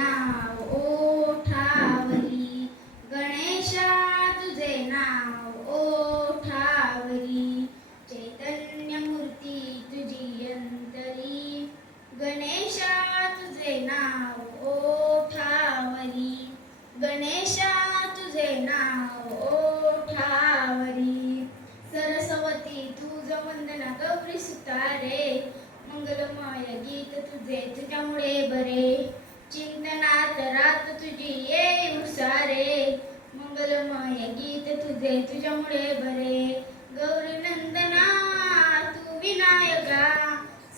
नाव ओठावरी, गणेशा तुझे नाव ओठावरी, चैतन्य मूर्ती तुझी अंतरी, गणेशा तुझे नाव ओठावरी, गणेशा तुझे नाव ओठावरी, सरस्वती तुझ वंदना गौरी सुतारे, मंगलमय गीत तुझे तुझ्यामुळे बरे, चिंतनात रात तुझी येऊ सारे, मंगलमय गीत तुझे तुझ्यामुळे बरे, गौरी नंदना तू विनायका,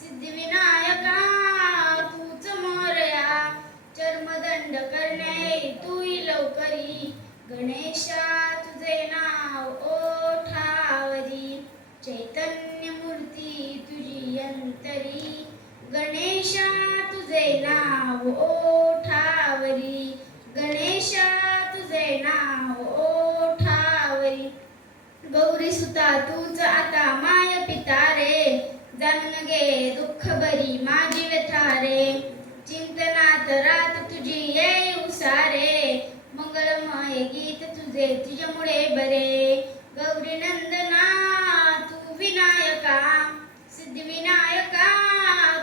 सिद्धिविनायका तूच मोरया, चर्मदंड करणे तूही लवकरी, गणेशा तुझे नाव ओठावरी, चैतन्य मूर्ती तुझी अंतरी, गणेशा तुझे नाव ओठावरी, गणेशा तुझे नाव ओठावरी, गौरी सुता तूच आता माय पितारे, जाणून घे दुःख बरी माझी व्यथा रे, चिंतनात रात तुझी येऊ सारे, मंगलमय गीत तुझे तुझ्यामुळे बरे, गौरी नंदना तू विनायका, सिद्धिविनायका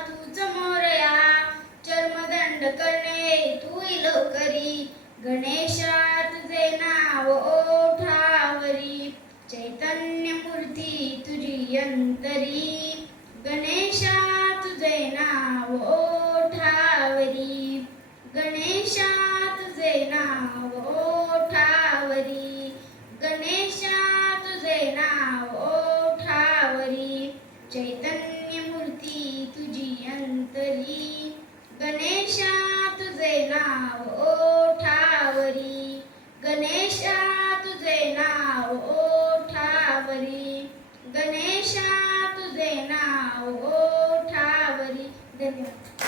तूच मोरया, चर्मदंड करणे तूही लवकरी, गणेशा तुझे नाव ओठावरी, चैतन्य मूर्ती तुझी अंतरी, गणेशा तुझे नाव ओठावरी, गणेशा तुझे नाव ओठावरी, गणेशा तुझे नाव ओठावरी, चैतन्य मूर्ती तुझी अंतरी, गणेशा तुझे नाव ओठावरी, गणेशा तुझे नाव ओठावरी, गणेशा तुझे नाव ओठावरी. धन्यवाद.